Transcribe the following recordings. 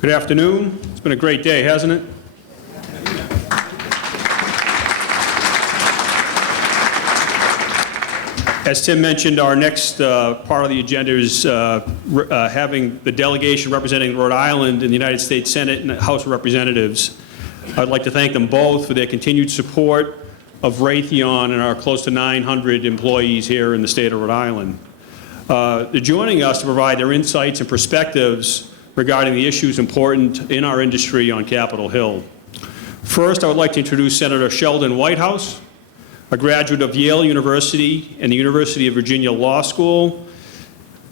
Good afternoon. It's been a great day, hasn't it? As Tim mentioned, our next part of the agenda is having the delegation representing Rhode Island in the United States Senate and House of Representatives. I'd like to thank them both for their continued support of Raytheon and our close to 900 employees here in the state of Rhode Island. They're joining us to provide their insights and perspectives regarding the issues important in our industry on Capitol Hill. First, I would like to introduce Senator Sheldon Whitehouse, a graduate of Yale University and the University of Virginia Law School.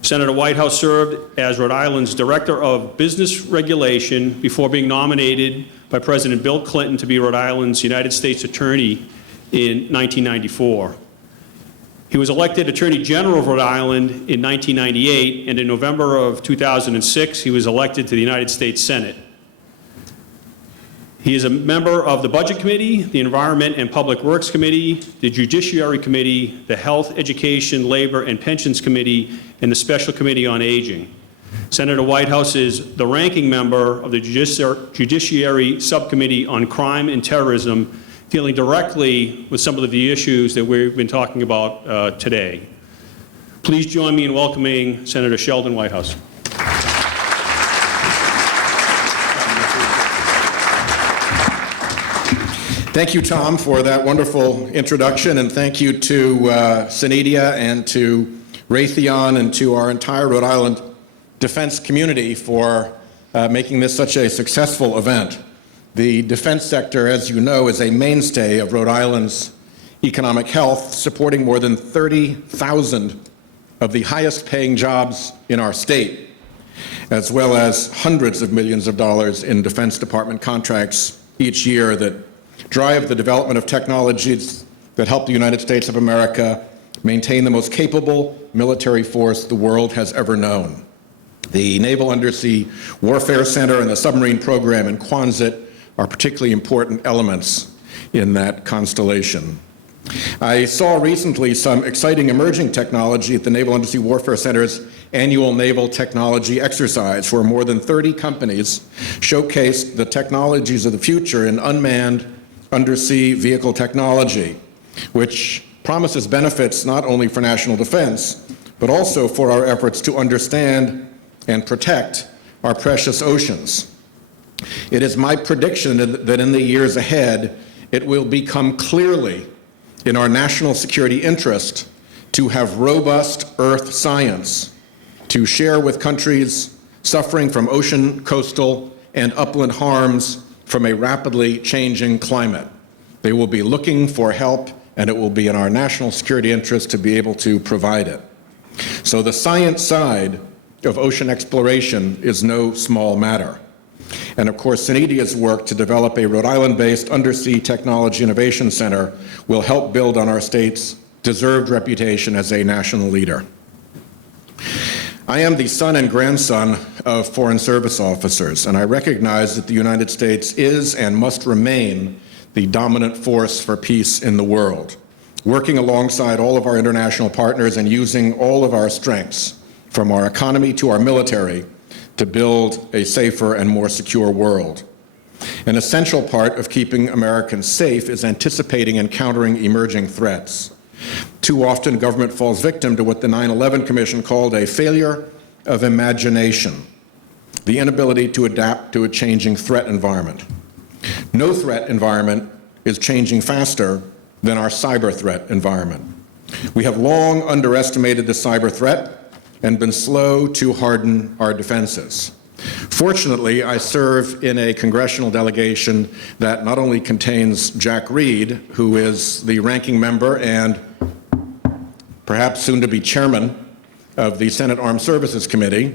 Senator Whitehouse served as Rhode Island's Director of Business Regulation before being nominated by President Bill Clinton to be Rhode Island's United States Attorney in 1994. He was elected Attorney General of Rhode Island in 1998, and in November of 2006, he was elected to the United States Senate. He is a member of the Budget Committee, the Environment and Public Works Committee, the Judiciary Committee, the Health, Education, Labor, and Pensions Committee, and the Special Committee on Aging. Senator Whitehouse is the ranking member of the Judiciary Subcommittee on Crime and Terrorism, dealing directly with some of the issues that we've been talking about today. Please join me in welcoming Senator Sheldon Whitehouse. Thank you, Tom, for that wonderful introduction, and thank you to SENEDIA and to Raytheon and to our entire Rhode Island defense community for making this such a successful event. The defense sector, as you know, is a mainstay of Rhode Island's economic health, supporting more than 30,000 of the highest paying jobs in our state, as well as hundreds of millions of dollars in Defense Department contracts each year that drive the development of technologies that help the United States of America maintain the most capable military force the world has ever known. The Naval Undersea Warfare Center and the submarine program in Quonset are particularly important elements in that constellation. I saw recently some exciting emerging technology at the Naval Undersea Warfare Center's annual Naval Technology Exercise, where more than 30 companies showcased the technologies of the future in unmanned undersea vehicle technology, which promises benefits not only for national defense, but also for our efforts to understand and protect our precious oceans. It is my prediction that in the years ahead, it will become clearly in our national security interest to have robust Earth science to share with countries suffering from ocean, coastal, and upland harms from a rapidly changing climate. They will be looking for help, and it will be in our national security interest to be able to provide it. So the science side of ocean exploration is no small matter. And of course, SENEDIA's work to develop a Rhode Island-based Undersea Technology Innovation Center will help build on our state's deserved reputation as a national leader. I am the son and grandson of Foreign Service officers, and I recognize that the United States is and must remain the dominant force for peace in the world, working alongside all of our international partners and using all of our strengths, from our economy to our military, to build a safer and more secure world. An essential part of keeping Americans safe is anticipating and countering emerging threats. Too often, government falls victim to what the 9/11 Commission called a failure of imagination, the inability to adapt to a changing threat environment. No threat environment is changing faster than our cyber threat environment. We have long underestimated the cyber threat and been slow to harden our defenses. Fortunately, I serve in a congressional delegation that not only contains Jack Reed, who is the ranking member and perhaps soon to be chairman of the Senate Armed Services Committee,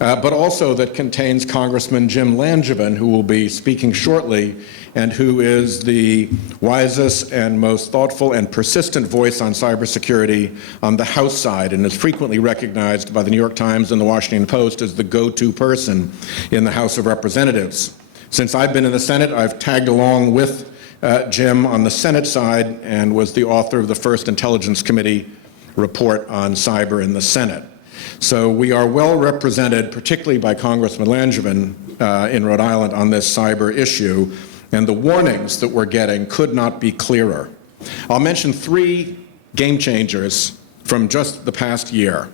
but also that contains Congressman Jim Langevin, who will be speaking shortly, and who is the wisest and most thoughtful and persistent voice on cybersecurity on the House side, and is frequently recognized by the New York Times and the Washington Post as the go-to person in the House of Representatives. Since I've been in the Senate, I've tagged along with Jim on the Senate side and was the author of the first Intelligence Committee report on cyber in the Senate. So we are well represented, particularly by Congressman Langevin, in Rhode Island on this cyber issue, and the warnings that we're getting could not be clearer. I'll mention 3 game changers from just the past year.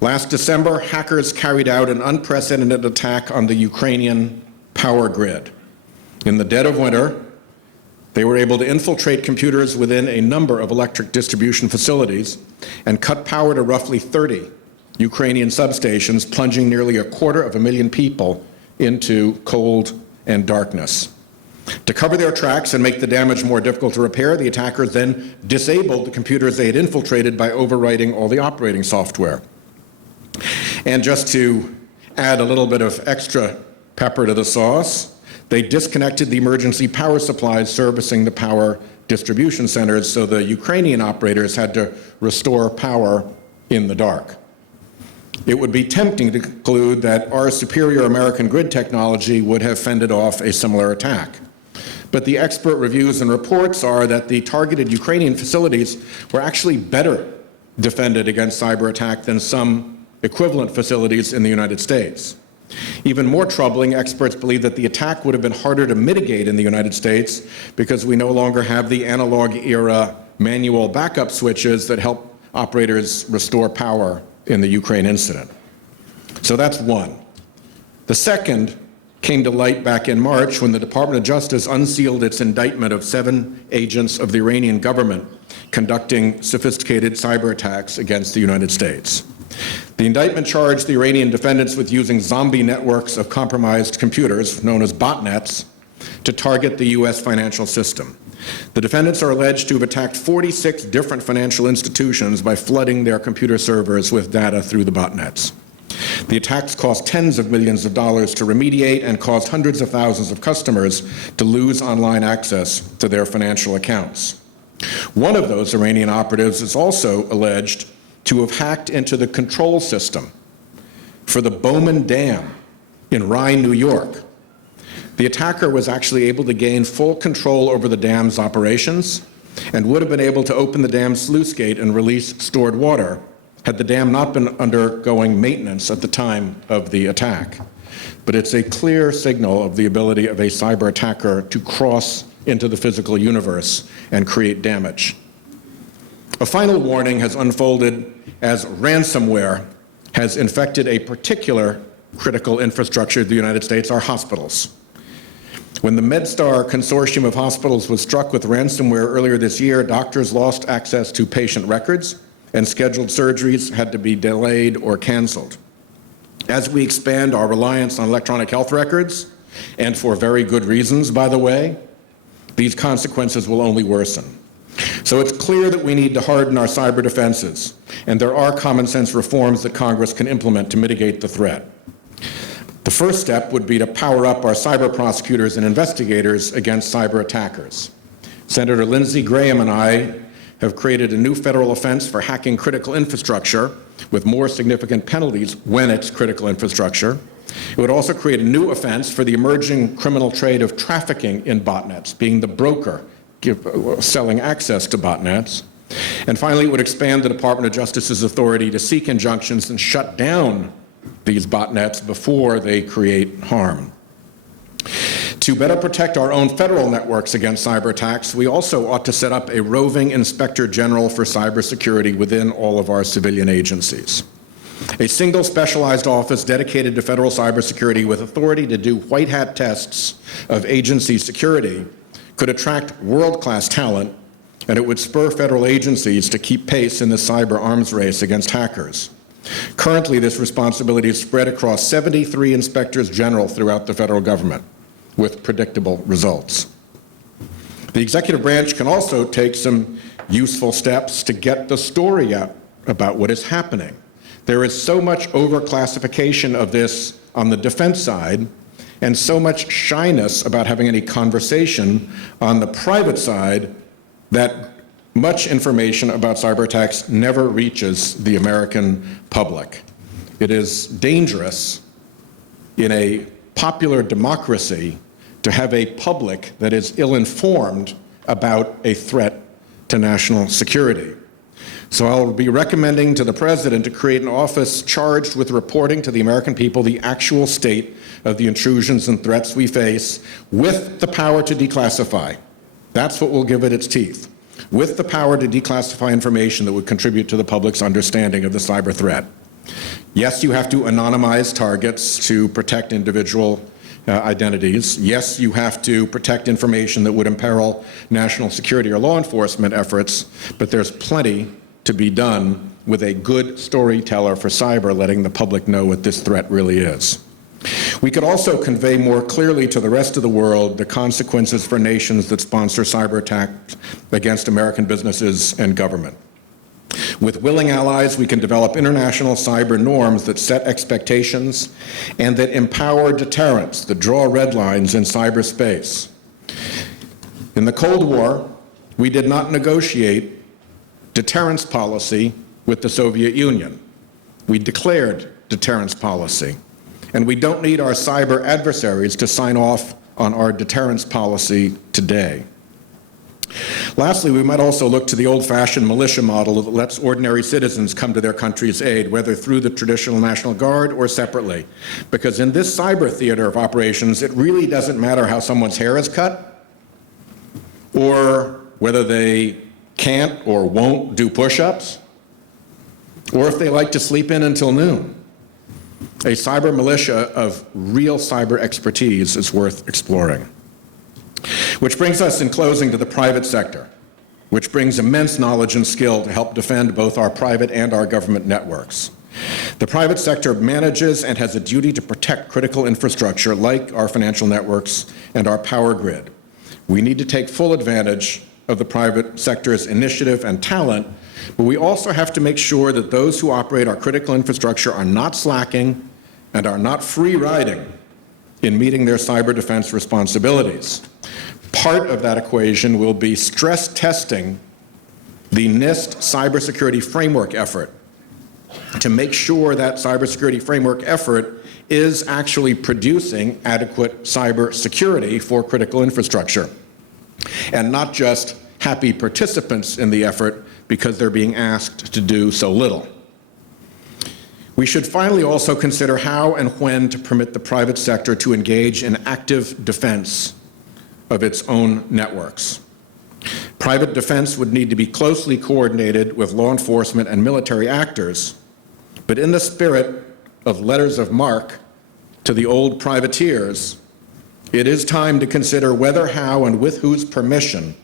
Last December, hackers carried out an unprecedented attack on the Ukrainian power grid. In the dead of winter, they were able to infiltrate computers within a number of electric distribution facilities and cut power to roughly 30 Ukrainian substations, plunging nearly 250,000 people into cold and darkness. To cover their tracks and make the damage more difficult to repair, the attackers then disabled the computers they had infiltrated by overwriting all the operating software. And just to add a little bit of extra pepper to the sauce, they disconnected the emergency power supplies servicing the power distribution centers, so the Ukrainian operators had to restore power in the dark. It would be tempting to conclude that our superior American grid technology would have fended off a similar attack. But the expert reviews and reports are that the targeted Ukrainian facilities were actually better defended against cyber attack than some equivalent facilities in the United States. Even more troubling, experts believe that the attack would have been harder to mitigate in the United States because we no longer have the analog era manual backup switches that help operators restore power in the Ukraine incident. So that's one. The second came to light back in March when the Department of Justice unsealed its indictment of 7 agents of the Iranian government conducting sophisticated cyber attacks against the United States. The indictment charged the Iranian defendants with using zombie networks of compromised computers, known as botnets, to target the U.S. financial system. The defendants are alleged to have attacked 46 different financial institutions by flooding their computer servers with data through the botnets. The attacks cost tens of millions of dollars to remediate and caused hundreds of thousands of customers to lose online access to their financial accounts. One of those Iranian operatives is also alleged to have hacked into the control system for the Bowman Dam in Rye, New York. The attacker was actually able to gain full control over the dam's operations and would have been able to open the dam's sluice gate and release stored water had the dam not been undergoing maintenance at the time of the attack. But it's a clear signal of the ability of a cyber attacker to cross into the physical universe and create damage. A final warning has unfolded as ransomware has infected a particular critical infrastructure of the United States, our hospitals. When the MedStar consortium of hospitals was struck with ransomware earlier this year, doctors lost access to patient records and scheduled surgeries had to be delayed or canceled. As we expand our reliance on electronic health records, and for very good reasons, by the way, these consequences will only worsen. So it's clear that we need to harden our cyber defenses, and there are common sense reforms that Congress can implement to mitigate the threat. The first step would be to power up our cyber prosecutors and investigators against cyber attackers. Senator Lindsey Graham and I have created a new federal offense for hacking critical infrastructure with more significant penalties when it's critical infrastructure. It would also create a new offense for the emerging criminal trade of trafficking in botnets, being the broker selling access to botnets. And finally, it would expand the Department of Justice's authority to seek injunctions and shut down these botnets before they create harm. To better protect our own federal networks against cyber attacks, we also ought to set up a roving inspector general for cybersecurity within all of our civilian agencies. A single specialized office dedicated to federal cybersecurity with authority to do white hat tests of agency security could attract world-class talent, and it would spur federal agencies to keep pace in the cyber arms race against hackers. Currently, this responsibility is spread across 73 inspectors general throughout the federal government, with predictable results. The executive branch can also take some useful steps to get the story out about what is happening. There is so much overclassification of this on the defense side, and so much shyness about having any conversation on the private side that much information about cyber attacks never reaches the American public. It is dangerous in a popular democracy to have a public that is ill-informed about a threat to national security. So I'll be recommending to the President to create an office charged with reporting to the American people the actual state of the intrusions and threats we face, with the power to declassify. That's what will give it its teeth. With the power to declassify information that would contribute to the public's understanding of the cyber threat. Yes, you have to anonymize targets to protect individual identities. Yes, you have to protect information that would imperil national security or law enforcement efforts, but there's plenty to be done with a good storyteller for cyber, letting the public know what this threat really is. We could also convey more clearly to the rest of the world the consequences for nations that sponsor cyber attacks against American businesses and government. With willing allies, we can develop international cyber norms that set expectations and that empower deterrence, that draw red lines in cyberspace. In the Cold War, we did not negotiate deterrence policy with the Soviet Union. We declared deterrence policy. And we don't need our cyber adversaries to sign off on our deterrence policy today. Lastly, we might also look to the old-fashioned militia model that lets ordinary citizens come to their country's aid, whether through the traditional National Guard or separately. Because in this cyber theater of operations, it really doesn't matter how someone's hair is cut, or whether they can't or won't do push-ups, or if they like to sleep in until noon. A cyber militia of real cyber expertise is worth exploring. Which brings us in closing to the private sector, which brings immense knowledge and skill to help defend both our private and our government networks. The private sector manages and has a duty to protect critical infrastructure like our financial networks and our power grid. We need to take full advantage of the private sector's initiative and talent, but we also have to make sure that those who operate our critical infrastructure are not slacking and are not free-riding in meeting their cyber defense responsibilities. Part of that equation will be stress testing the NIST cybersecurity framework effort to make sure that cybersecurity framework effort is actually producing adequate cyber security for critical infrastructure, and not just happy participants in the effort because they're being asked to do so little. We should finally also consider how and when to permit the private sector to engage in active defense of its own networks. Private defense would need to be closely coordinated with law enforcement and military actors, but in the spirit of letters of marque to the old privateers, it is time to consider whether, how, and with whose permission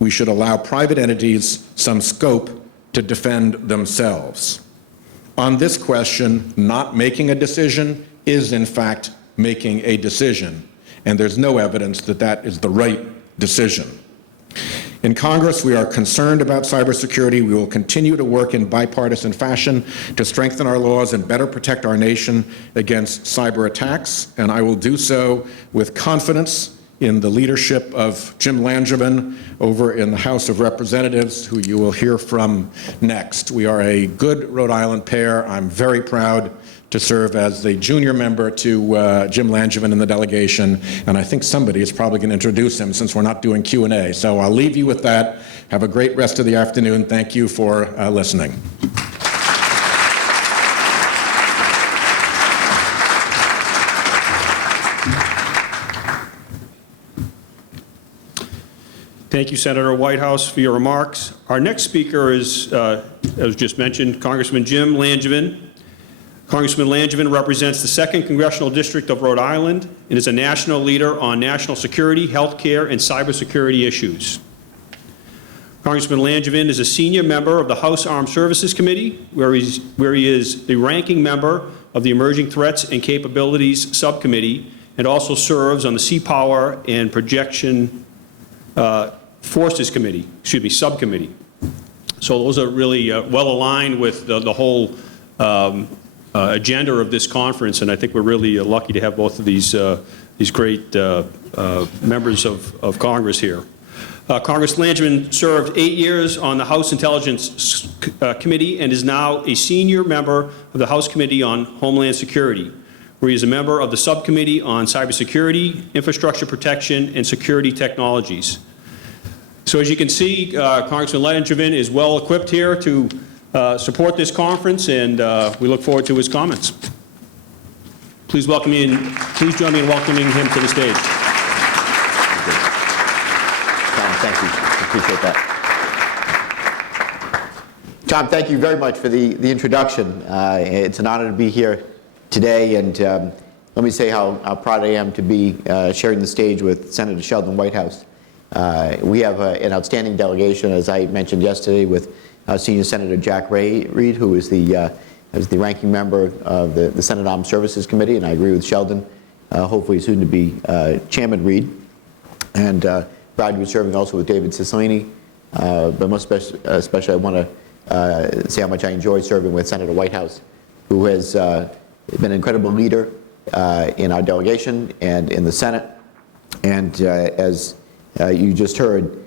we should allow private entities some scope to defend themselves. On this question, not making a decision is in fact making a decision, and there's no evidence that that is the right decision. In Congress, we are concerned about cybersecurity. We will continue to work in bipartisan fashion to strengthen our laws and better protect our nation against cyber attacks, and I will do so with confidence in the leadership of Jim Langevin over in the House of Representatives, who you will hear from next. We are a good Rhode Island pair. I'm very proud to serve as the junior member to Jim Langevin in the delegation, and I think somebody is probably going to introduce him since we're not doing Q&A. So I'll leave you with that. Have a great rest of the afternoon. Thank you for listening. Thank you, Senator Whitehouse, for your remarks. Our next speaker is, as just mentioned, Congressman Jim Langevin. Congressman Langevin represents the 2nd Congressional District of Rhode Island and is a national leader on national security, health care, and cybersecurity issues. Congressman Langevin is a senior member of the House Armed Services Committee, where he is the ranking member of the Emerging Threats and Capabilities Subcommittee, and also serves on the Sea Power and Projection Forces Committee, subcommittee. So those are really well aligned with the whole agenda of this conference, and I think we're really lucky to have both of these great members of Congress here. Congress Langevin served 8 years on the House Intelligence Committee and is now a senior member of the House Committee on Homeland Security, where he is a member of the Subcommittee on Cybersecurity, Infrastructure Protection, and Security Technologies. So as you can see, Congressman Langevin is well equipped here to support this conference, and we look forward to his comments. Please welcome me in, please join me in welcoming him to the stage. Tom, thank you. Appreciate that. Tom, thank you very much for the introduction. It's an honor to be here today, and let me say how proud I am to be sharing the stage with Senator Sheldon Whitehouse. We have an outstanding delegation, as I mentioned yesterday, with Senior Senator Jack Reed, who is the ranking member of the Senate Armed Services Committee, and I agree with Sheldon, hopefully soon to be Chairman Reed. And proud to be serving also with David Cicilline, but most especially I want to say how much I enjoy serving with Senator Whitehouse, who has been an incredible leader in our delegation and in the Senate. And as you just heard,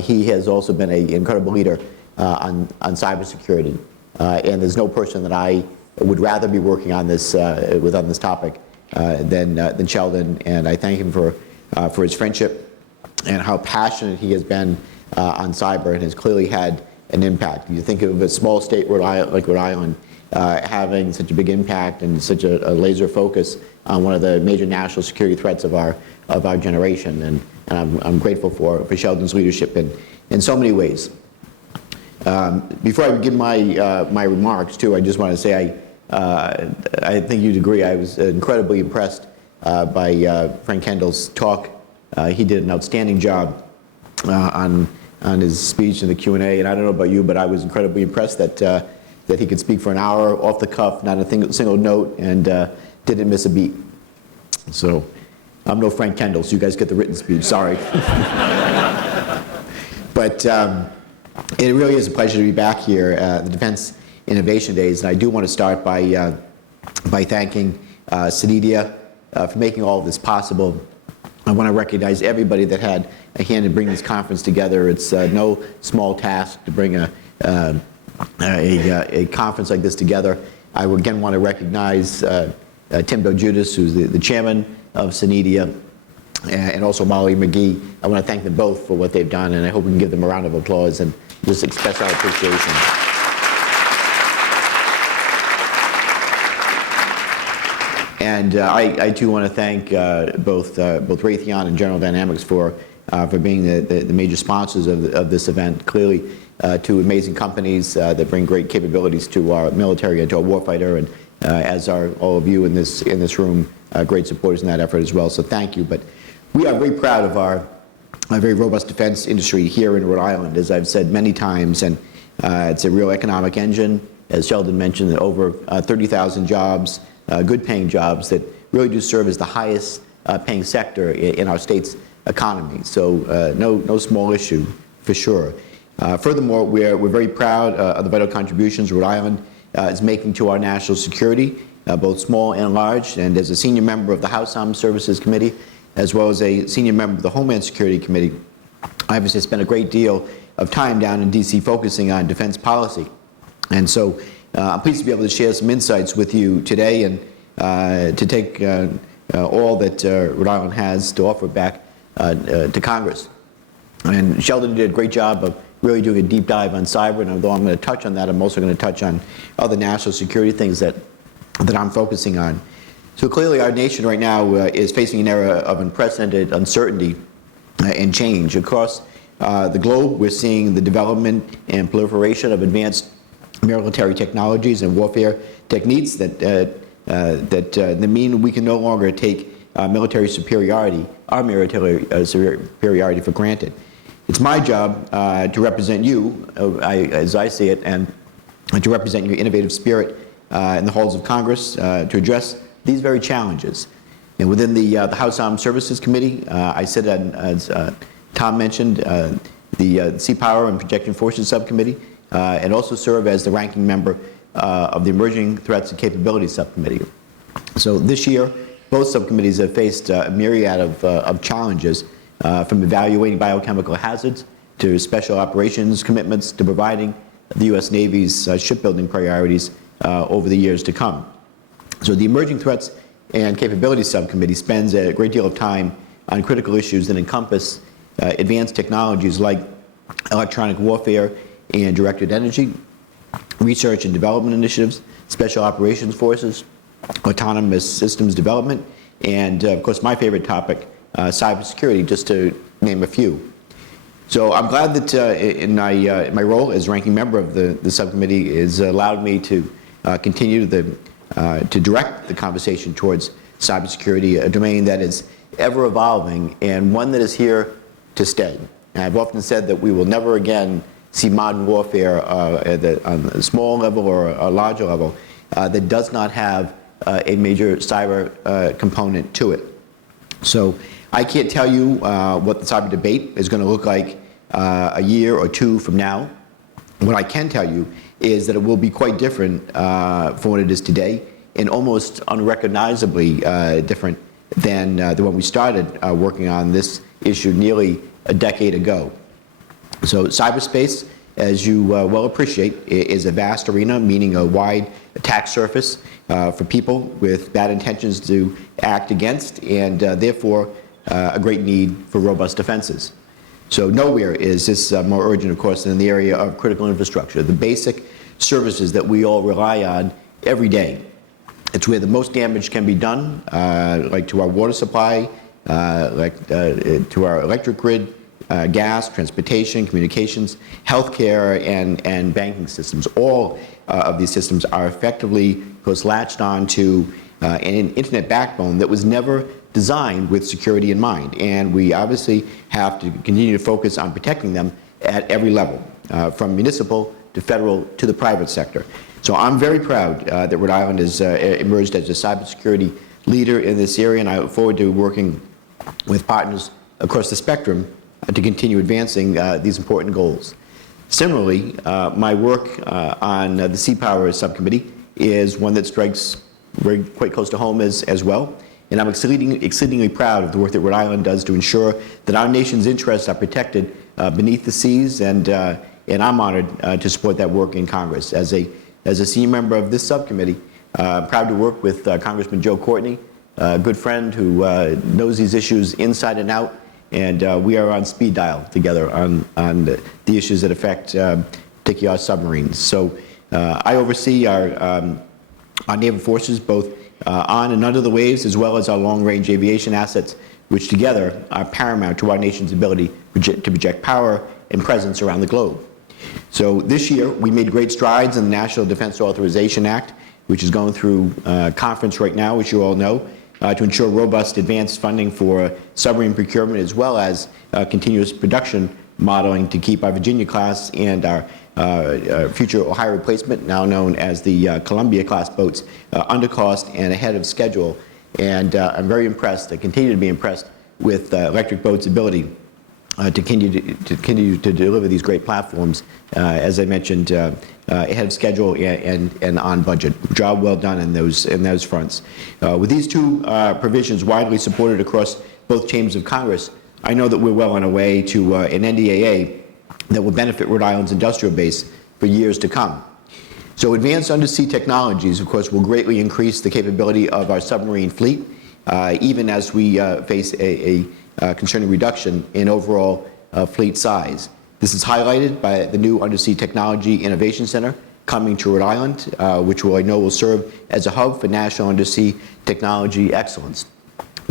he has also been an incredible leader on cybersecurity. And there's no person that I would rather be working on this with on this topic than Sheldon. And I thank him for his friendship and how passionate he has been on cyber, and has clearly had an impact. You think of a small state like Rhode Island having such a big impact and such a laser focus on one of the major national security threats of our generation. And I'm grateful for Sheldon's leadership in so many ways. Before I begin my remarks, too, I just want to say I think you'd agree I was incredibly impressed by Frank Kendall's talk. He did an outstanding job on his speech and the Q&A, and I don't know about you, but I was incredibly impressed that he could speak for an hour off the cuff, not a single note, and didn't miss a beat. So I'm no Frank Kendall, so you guys get the written speech, sorry. But it really is a pleasure to be back here at the Defense Innovation Days, and I do want to start by thanking SENEDIA for making all of this possible. I want to recognize everybody that had a hand in bringing this conference together. It's no small task to bring a conference like this together. I again want to recognize Tim Judas, who's the chairman of SENEDIA, and also Molly McGee. I want to thank them both for what they've done, and I hope we can give them a round of applause and just express our appreciation. And I too want to thank both Raytheon and General Dynamics for being the major sponsors of this event. Clearly, two amazing companies that bring great capabilities to our military and to our warfighter, and as are all of you in this room, great supporters in that effort as well. So thank you. But we are very proud of our very robust defense industry here in Rhode Island, as I've said many times, and it's a real economic engine. As Sheldon mentioned, over 30,000 jobs, good-paying jobs that really do serve as the highest paying sector in our state's economy. So no small issue, for sure. Furthermore, we're very proud of the vital contributions Rhode Island is making to our national security, both small and large. And as a senior member of the House Armed Services Committee, as well as a senior member of the Homeland Security Committee, I obviously spent a great deal of time down in D.C. focusing on defense policy. And so I'm pleased to be able to share some insights with you today, and to take all that Rhode Island has to offer back to Congress. And Sheldon did a great job of really doing a deep dive on cyber, and although I'm going to touch on that, I'm also going to touch on other national security things that I'm focusing on. So clearly our nation right now is facing an era of unprecedented uncertainty and change. Across the globe, we're seeing the development and proliferation of advanced military technologies and warfare techniques that mean we can no longer take military superiority, our military superiority, for granted. It's my job to represent you, as I see it, and to represent your innovative spirit in the halls of Congress to address these very challenges. And within the House Armed Services Committee, I sit on, as Tom mentioned, the Sea Power and Projection Forces Subcommittee, and also serve as the ranking member of the Emerging Threats and Capabilities Subcommittee. So this year, both subcommittees have faced a myriad of challenges, from evaluating biochemical hazards to special operations commitments to providing the U.S. Navy's shipbuilding priorities over the years to come. So the Emerging Threats and Capabilities Subcommittee spends a great deal of time on critical issues that encompass advanced technologies like electronic warfare and directed energy, research and development initiatives, special operations forces, autonomous systems development, and of course my favorite topic, cybersecurity, just to name a few. So I'm glad that in my role as ranking member of the subcommittee has allowed me to continue to direct the conversation towards cybersecurity, a domain that is ever evolving and one that is here to stay. And I've often said that we will never again see modern warfare on a small level or a larger level that does not have a major cyber component to it. So I can't tell you what the cyber debate is going to look like a year or two from now. What I can tell you is that it will be quite different from what it is today, and almost unrecognizably different than when we started working on this issue nearly a decade ago. So cyberspace, as you well appreciate, is a vast arena, meaning a wide attack surface for people with bad intentions to act against, and therefore a great need for robust defenses. So nowhere is this more urgent, of course, than in the area of critical infrastructure, the basic services that we all rely on every day. It's where the most damage can be done, like to our water supply, to our electric grid, gas, transportation, communications, healthcare, and banking systems. All of these systems are effectively, of course, latched on to an internet backbone that was never designed with security in mind. And we obviously have to continue to focus on protecting them at every level, from municipal to federal to the private sector. So I'm very proud that Rhode Island has emerged as a cybersecurity leader in this area, and I look forward to working with partners across the spectrum to continue advancing these important goals. Similarly, my work on the Sea Power Subcommittee is one that strikes quite close to home as well. And I'm exceedingly proud of the work that Rhode Island does to ensure that our nation's interests are protected beneath the seas, and I'm honored to support that work in Congress. As a senior member of this subcommittee, I'm proud to work with Congressman Joe Courtney, a good friend who knows these issues inside and out, and we are on speed dial together on the issues that affect particularly our submarines. So I oversee our naval forces, both on and under the waves, as well as our long-range aviation assets, which together are paramount to our nation's ability to project power and presence around the globe. So this year, we made great strides in the National Defense Authorization Act, which is going through conference right now, as you all know, to ensure robust advanced funding for submarine procurement, as well as continuous production modeling to keep our Virginia-class and our future Ohio replacement, now known as the Columbia-class boats, under cost and ahead of schedule. And I'm very impressed, I continue to be impressed with Electric Boat's ability to continue to deliver these great platforms, as I mentioned, ahead of schedule and on budget. Job well done in those fronts. With these two provisions widely supported across both chambers of Congress, I know that we're well on our way to an NDAA that will benefit Rhode Island's industrial base for years to come. So advanced undersea technologies, of course, will greatly increase the capability of our submarine fleet, even as we face a concerning reduction in overall fleet size. This is highlighted by the new Undersea Technology Innovation Center coming to Rhode Island, which I know will serve as a hub for national undersea technology excellence.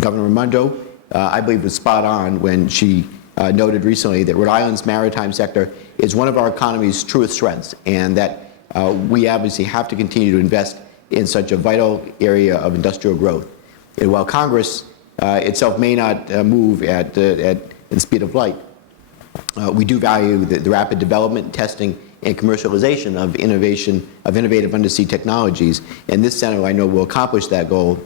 Governor Raimondo, I believe, was spot on when she noted recently that Rhode Island's maritime sector is one of our economy's truest strengths, and that we obviously have to continue to invest in such a vital area of industrial growth. And while Congress itself may not move at the speed of light, we do value the rapid development, testing, and commercialization of innovative undersea technologies, and this center, I know, will accomplish that goal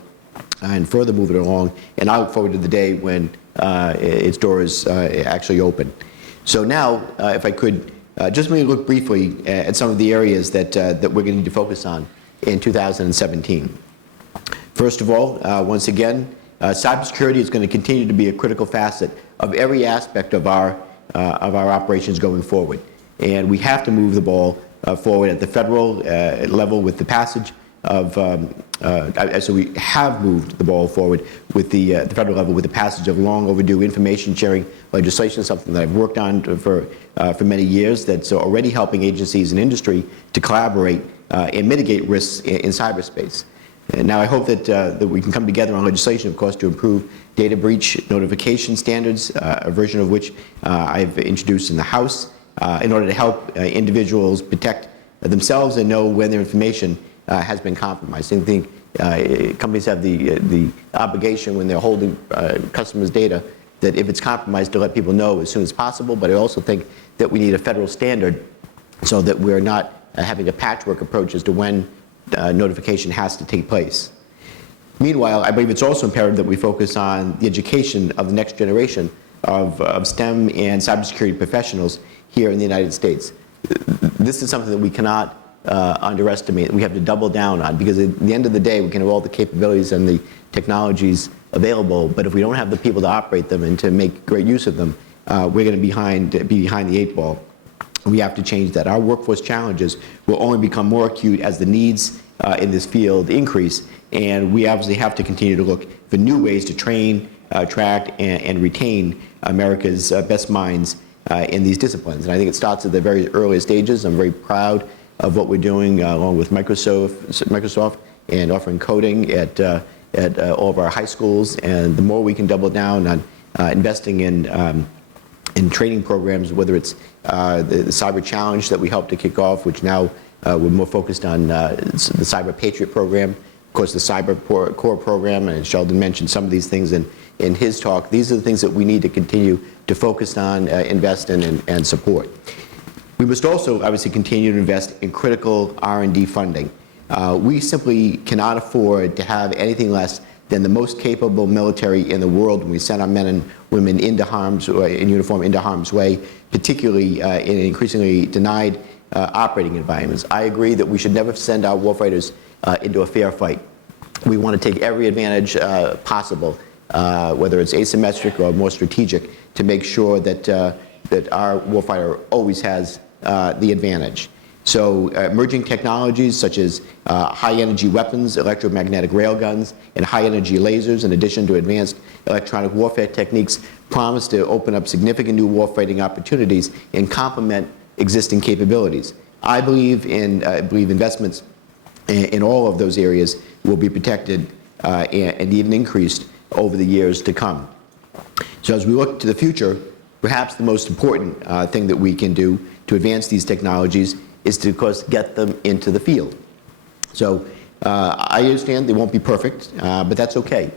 and further move it along, and I look forward to the day when its doors actually open. So now, if I could just maybe look briefly at some of the areas that we're going to need to focus on in 2017. First of all, once again, cybersecurity is going to continue to be a critical facet of every aspect of our operations going forward. And we have to move the ball forward at the federal level with the passage so we have moved the ball forward with the federal level with the passage of long overdue information sharing legislation, something that I've worked on for many years, that's already helping agencies and industry to collaborate and mitigate risks in cyberspace. And now I hope that we can come together on legislation, of course, to improve data breach notification standards, a version of which I've introduced in the House, in order to help individuals protect themselves and know when their information has been compromised. I think companies have the obligation when they're holding customers' data that if it's compromised to let people know as soon as possible, but I also think that we need a federal standard so that we're not having a patchwork approach as to when notification has to take place. Meanwhile, I believe it's also imperative that we focus on the education of the next generation of STEM and cybersecurity professionals here in the United States. This is something that we cannot underestimate. We have to double down on, because at the end of the day, we can have all the capabilities and the technologies available, but if we don't have the people to operate them and to make great use of them, we're going to be behind the 8 ball. We have to change that. Our workforce challenges will only become more acute as the needs in this field increase, and we obviously have to continue to look for new ways to train, attract, and retain America's best minds in these disciplines. And I think it starts at the very earliest stages. I'm very proud of what we're doing along with Microsoft and offering coding at all of our high schools. And the more we can double down on investing in training programs, whether it's the Cyber Challenge that we helped to kick off, which now we're more focused on the Cyber Patriot program, of course the Cyber Core program, and Sheldon mentioned some of these things in his talk. These are the things that we need to continue to focus on, invest in, and support. We must also obviously continue to invest in critical R&D funding. We simply cannot afford to have anything less than the most capable military in the world when we send our men and women in uniform into harm's way, particularly in increasingly denied operating environments. I agree that we should never send our warfighters into a fair fight. We want to take every advantage possible, whether it's asymmetric or more strategic, to make sure that our warfighter always has the advantage. So emerging technologies such as high-energy weapons, electromagnetic railguns, and high-energy lasers, in addition to advanced electronic warfare techniques, promise to open up significant new warfighting opportunities and complement existing capabilities. I believe investments in all of those areas will be protected and even increased over the years to come. So as we look to the future, perhaps the most important thing that we can do to advance these technologies is to, of course, get them into the field. So I understand they won't be perfect, but that's okay.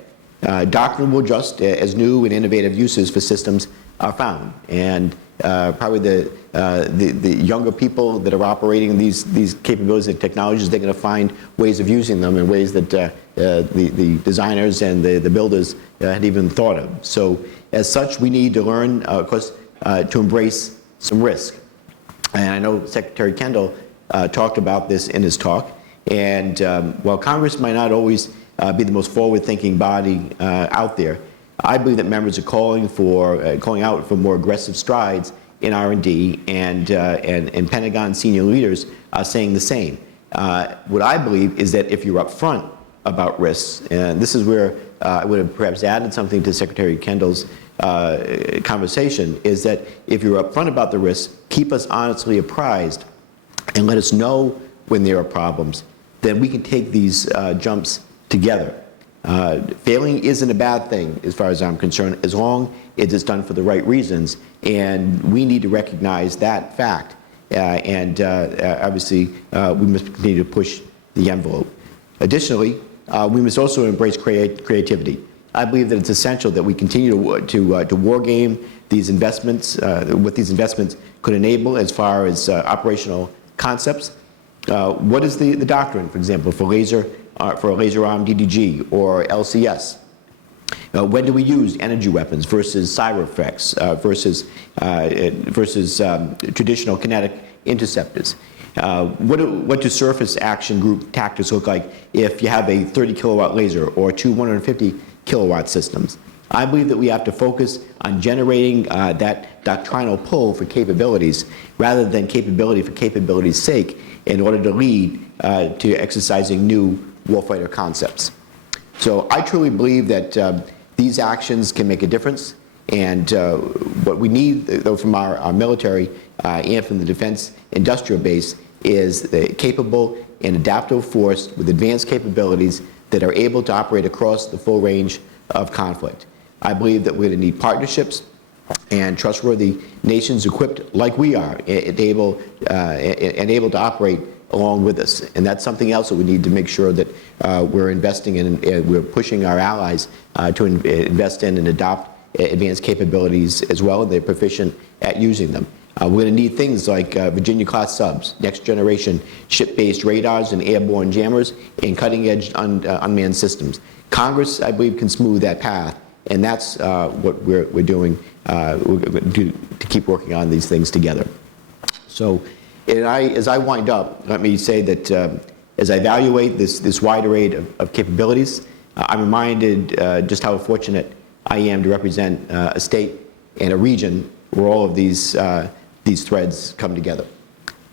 Doctrine will adjust as new and innovative uses for systems are found. And probably the younger people that are operating these capabilities and technologies, they're going to find ways of using them in ways that the designers and the builders had even thought of. So as such, we need to learn, of course, to embrace some risk. And I know Secretary Kendall talked about this in his talk. And while Congress might not always be the most forward-thinking body out there, I believe that members are calling out for more aggressive strides in R&D, and Pentagon senior leaders are saying the same. What I believe is that if you're upfront about risks, and this is where I would have perhaps added something to Secretary Kendall's conversation, is that if you're upfront about the risks, keep us honestly apprised and let us know when there are problems, then we can take these jumps together. Failing isn't a bad thing as far as I'm concerned, as long as it's done for the right reasons, and we need to recognize that fact. Obviously, we must continue to push the envelope. Additionally, we must also embrace creativity. I believe that it's essential that we continue to war game these investments, what these investments could enable as far as operational concepts. What is the doctrine, for example, for a laser-armed DDG or LCS? When do we use energy weapons versus cyber effects versus traditional kinetic interceptors? What do surface action group tactics look like if you have a 30 kilowatt laser or two 150 kilowatt systems? I believe that we have to focus on generating that doctrinal pull for capabilities rather than capability for capability's sake in order to lead to exercising new warfighter concepts. So I truly believe that these actions can make a difference, and what we need, though, from our military and from the defense industrial base is the capable and adaptable force with advanced capabilities that are able to operate across the full range of conflict. I believe that we're going to need partnerships and trustworthy nations equipped like we are and able to operate along with us. And that's something else that we need to make sure that we're investing in, and we're pushing our allies to invest in and adopt advanced capabilities as well, and they're proficient at using them. We're going to need things like Virginia-class subs, next-generation ship-based radars and airborne jammers, and cutting-edge unmanned systems. Congress, I believe, can smooth that path, and that's what we're doing to keep working on these things together. So, as I wind up, let me say that as I evaluate this wide array of capabilities, I'm reminded just how fortunate I am to represent a state and a region where all of these threads come together.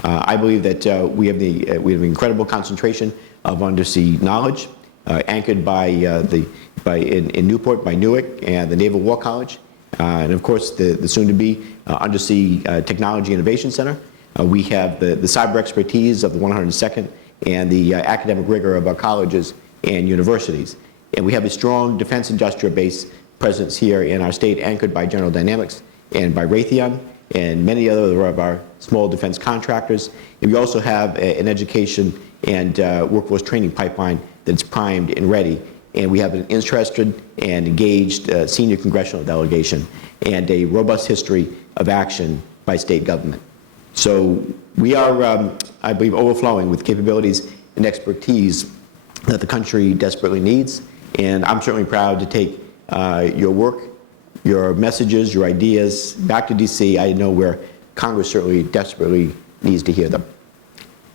I believe that we have an incredible concentration of undersea knowledge, anchored in Newport by Newark and the Naval War College, and of course the soon-to-be Undersea Technology Innovation Center. We have the cyber expertise of the 102nd and the academic rigor of our colleges and universities. And we have a strong defense industrial base presence here in our state, anchored by General Dynamics and by Raytheon and many other of our small defense contractors. And we also have an education and workforce training pipeline that's primed and ready. And we have an interested and engaged senior congressional delegation and a robust history of action by state government. So we are, I believe, overflowing with capabilities and expertise that the country desperately needs. And I'm certainly proud to take your work, your messages, your ideas back to D.C. I know where Congress certainly desperately needs to hear them.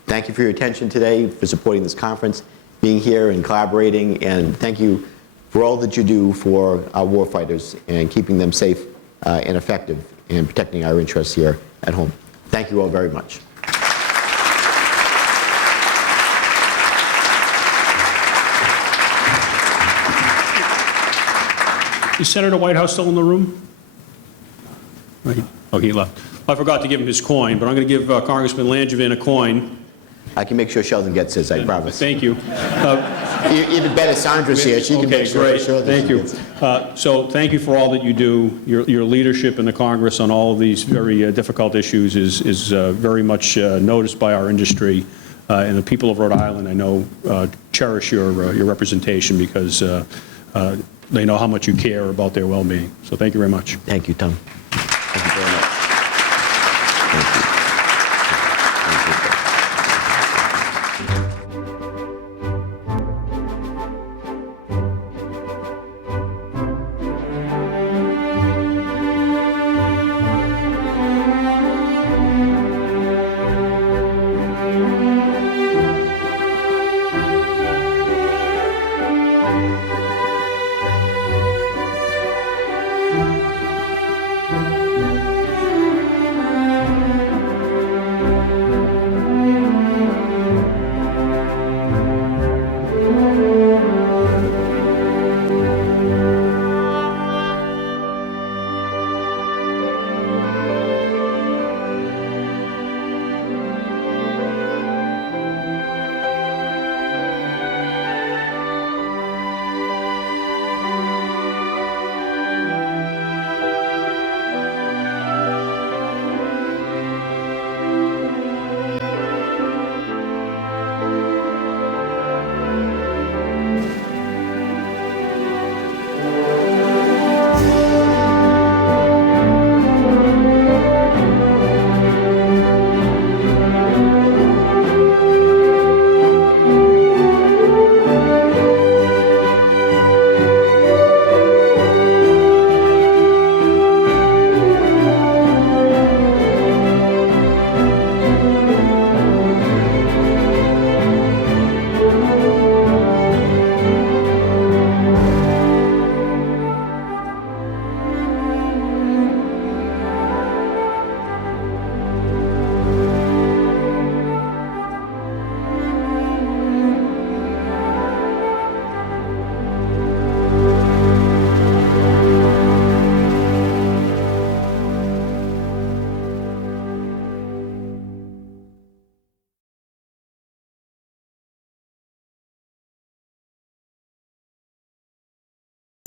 Thank you for your attention today, for supporting this conference, being here and collaborating, and thank you for all that you do for our warfighters and keeping them safe and effective and protecting our interests here at home. Thank you all very much. Is Senator Whitehouse still in the room? Right. Oh, he left. I forgot to give him his coin, but I'm going to give Congressman Langevin a coin. I can make sure Sheldon gets his, I promise. Thank you. Even better, Sandra's here. She can make sure. Great. Thank you. So thank you for all that you do. Your leadership in the Congress on all of these very difficult issues is very much noticed by our industry. And the people of Rhode Island, I know, cherish your representation because they know how much you care about their well-being. So thank you very much. Thank you, Tom.